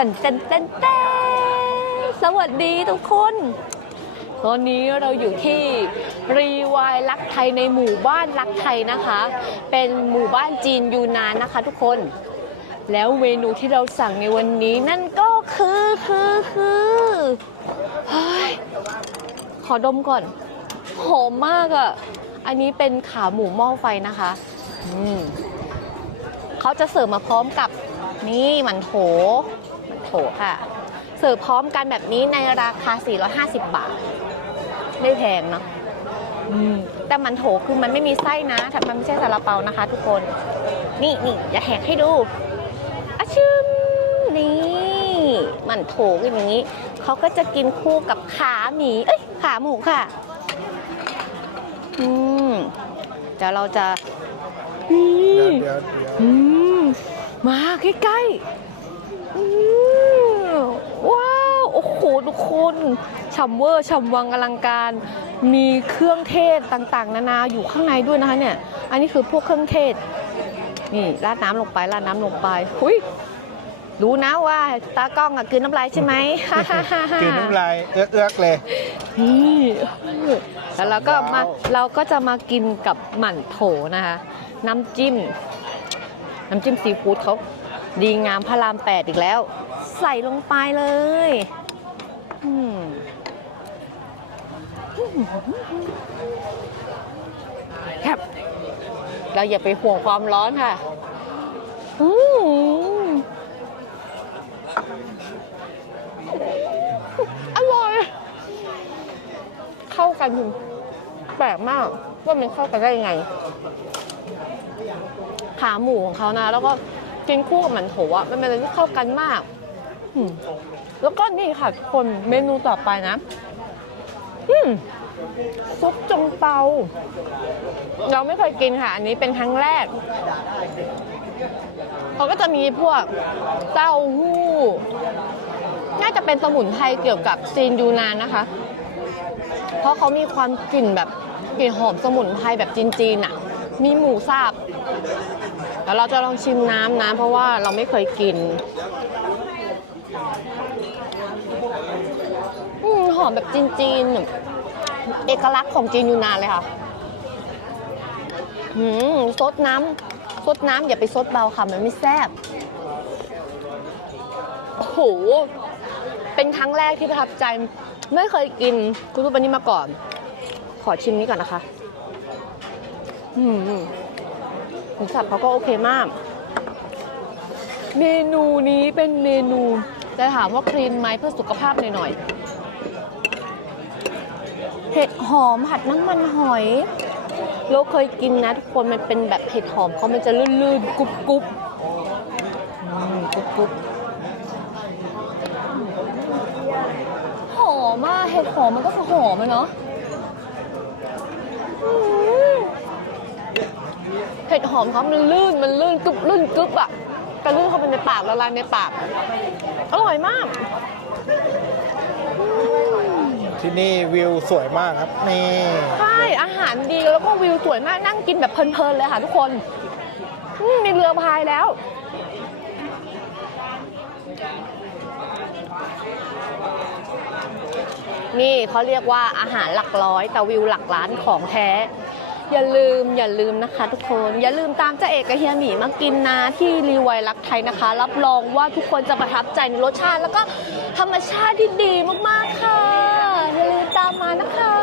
ตันตันตันแตนสวัสดีทุกคน ตอนนี้เราอยู่ที่รีวายรักไทยในหมู่บ้านรักไทยนะคะ เป็นหมู่บ้านจีนยูนานนะคะทุกคน แล้วเมนูที่เราสั่งในวันนี้นั่นก็คือคือคือขอดมก่อน หอมมากอะ่ะ อันนี้เป็นขาหมูหม้อไฟนะคะอืมเขาจะเสิร์ฟมาพร้อมกับนี่หมันโถ โถค่ะ เสิร์ฟพร้อมกันแบบนี้ในราคา 450 บาทไม่แพงเนาะอืมแต่หมันโถคือมันไม่มีไส้นะแต่มันไม่ใช่ซาลาเปานะคะ ทุกคน นี่นี่อย่าแหกให้ดูอะชึมนี่หมันโถกันอย่างนี้ เขาก็จะกินคู่กับขาหมีเอ้ยขาหมูค่ะ อืมเดี๋ยวเราจะนี่เดี๋ยวเดี๋ยวเดี๋ยวอืมมาใกล้ๆอืมว้าวโอ้โห ทุกคนฉ่ำเวอร์ฉ่ำวังอลังการ มีเครื่องเทศต่างๆ นานาอยู่ข้างในด้วยนะคะเนี่ย อันนี้คือพวกเครื่องเทศ นี่ราดน้ำลงไปราดน้ำลงไปหุยรู้นะว่าตากล้องอะกลืนน้ำลายใช่ไหมกลืนน้ำลายเอื้อกๆเลยนี่แล้วเราก็มาว้าวเราก็จะมากินกับหมั่นโถนะคะ น้ำจิ้ม น้ำจิ้มซีฟู้ดเขาดีงามพระรามแปดอีกแล้ว ใส่ลงไปเลยอืม ครับเราอย่าไปห่วงความร้อนค่ะอืมอร่อย เข้ากันแปลกมากว่ามันเข้ากันได้ยังไง ขาหมูของเขานะ แล้วก็กินคู่กับหมันโถอะมันเป็นอะไรที่เข้ากันมาก อืมแล้วก็นี่ค่ะทุกคนเมนูต่อไปนะ อืมซุปจงเปา เราไม่เคยกินค่ะ อันนี้เป็นครั้งแรกเขาก็จะมีพวกเต้าหู้ น่าจะเป็นสมุนไพรเกี่ยวกับจีนยูนานนะคะ เพราะเขามีความกลิ่นแบบกลิ่นหอมสมุนไพรแบบจีนๆอะ มีหมูสับแล้วเราจะลองชิมน้ำนะเพราะว่าเราไม่เคยกิน อืมหอมแบบจีนๆ เอกลักษณ์ของจีนอยู่นานเลยค่ะหืมซดน้ำซดน้ำอย่าไปซดเบาค่ะ มันไม่แซ่บโอ้โห เป็นครั้งแรกที่ประทับใจ ไม่เคยกินคุรุปนี้มาก่อน ขอชิมนี้ก่อนนะคะ อืมหมูสับเขาก็โอเคมาก เมนูนี้เป็นเมนู จะถามว่าคลีนไหมเพื่อสุขภาพหน่อยๆเห็ดหอมผัดน้ำมันหอยเราเคยกินนะทุกคนมันเป็นแบบเห็ดหอมเขามันจะลื่นๆกรุบๆอืมกรุบๆหอมมากเห็ดหอมมันก็จะหอมอะเนาะอืมเห็ดหอมเขามันลื่นมันลื่นกึบลื่นกึบอะก ระลื่นเข้าไปในปากละลายในปาก อร่อยมาก ที่นี่วิวสวยมากครับ นี่ ใช่ อาหารดีแล้วก็วิวสวยมากนั่งกินแบบเพลินๆเลยค่ะทุกคนอืมมีเรือพายแล้ว นี่เขาเรียกว่าอาหารหลักร้อยแต่วิวหลักล้านของแท้ อย่าลืมอย่าลืมนะคะทุกคนอย่าลืมตามเจ้าเอกกับเฮียหมีมากินนะที่รีไวรักไทยนะคะ รับรองว่าทุกคนจะประทับใจในรสชาติแล้วก็ธรรมชาติที่ดีมากๆค่ะอย่าลืมตามมานะคะ